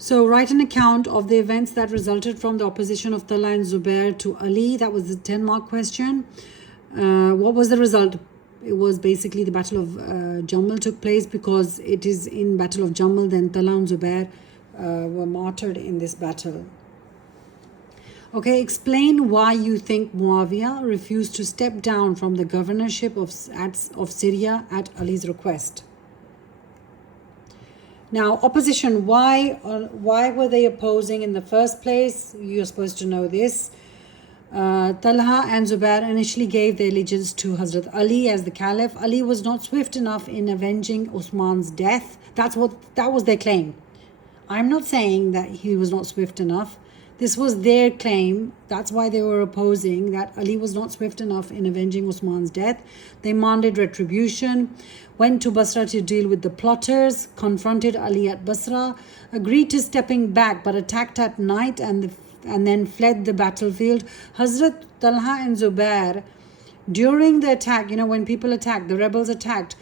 So write an account of the events that resulted from the opposition of Talha and Zubair to Ali. That was the 10-mark question. What was the result? It was basically the Battle of Jamal took place, because it is in Battle of Jamal then Talha and Zubair were martyred in this battle. Okay, explain why you think Muawiya refused to step down from the governorship of Syria at Ali's request. Now, opposition, why were they opposing in the first place? You're supposed to know this. Talha and Zubair initially gave their allegiance to Hazrat Ali as the Caliph. Ali was not swift enough in avenging Uthman's death. That was their claim. I'm not saying that he was not swift enough. This was their claim. That's why they were opposing, that Ali was not swift enough in avenging Uthman's death. They demanded retribution, went to Basra to deal with the plotters, confronted Ali at Basra, agreed to stepping back but attacked at night and then fled the battlefield. Hazrat Talha and Zubair, during the attack, when people attacked, the rebels attacked,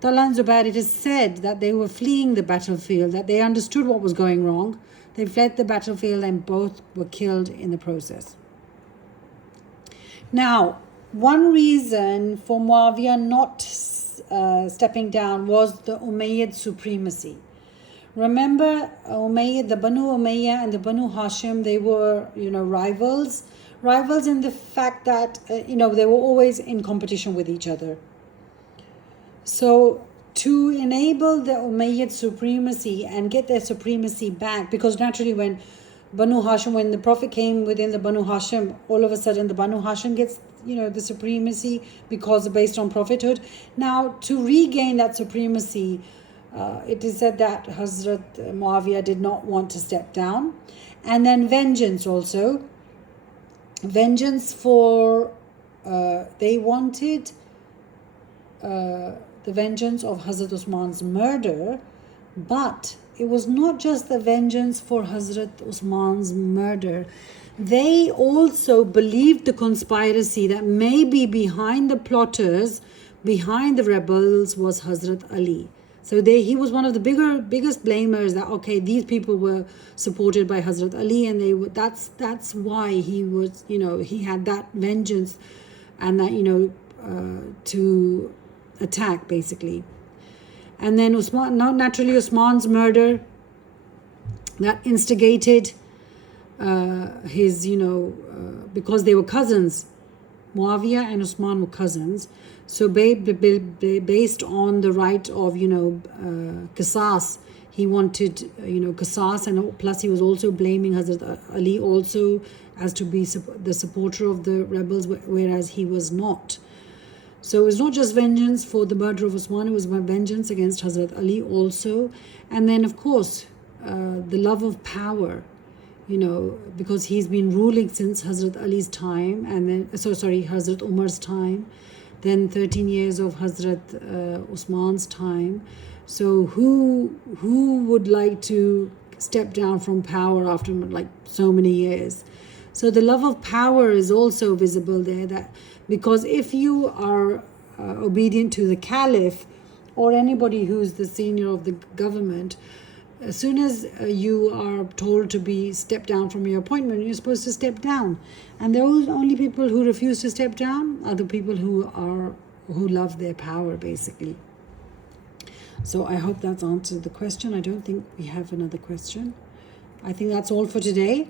Talha and Zubair, it is said that they were fleeing the battlefield, that they understood what was going wrong. They fled the battlefield and both were killed in the process. Now, one reason for Muawiya not stepping down was the Umayyad supremacy. Remember, the Banu Umayyah and the Banu Hashim, they were, rivals. Rivals in the fact that, they were always in competition with each other. So, to enable the Umayyad supremacy and get their supremacy back, because naturally when the Prophet came within the Banu Hashim, all of a sudden the Banu Hashim gets, the supremacy because based on prophethood. Now, to regain that supremacy, it is said that Hazrat Muawiyah did not want to step down. And then vengeance also. Vengeance for, they wanted the vengeance of Hazrat Usman's murder, but it was not just the vengeance for Hazrat Usman's murder. They also believed the conspiracy that maybe behind the plotters, behind the rebels, was Hazrat Ali. So he was one of the biggest blamers that, okay, these people were supported by Hazrat Ali, and that's why he was, he had that vengeance and that, to attack basically. And then Usman's murder, that instigated his, because they were cousins. Muawiyah and Usman were cousins. So based on the right of, qisas, he wanted, qisas, and plus he was also blaming Hazrat Ali also as to be the supporter of the rebels, whereas he was not. So it was not just vengeance for the murder of Usman, it was vengeance against Hazrat Ali also. And then, of course, the love of power, because he's been ruling since Hazrat Ali's time, and then, Hazrat Umar's time, then 13 years of Hazrat Usman's time. So who would like to step down from power after so many years? So the love of power is also visible there, that because if you are obedient to the Caliph or anybody who's the senior of the government, as soon as you are told to step down from your appointment, you're supposed to step down. And the only people who refuse to step down are the people who love their power, basically. So I hope that's answered the question. I don't think we have another question. I think that's all for today.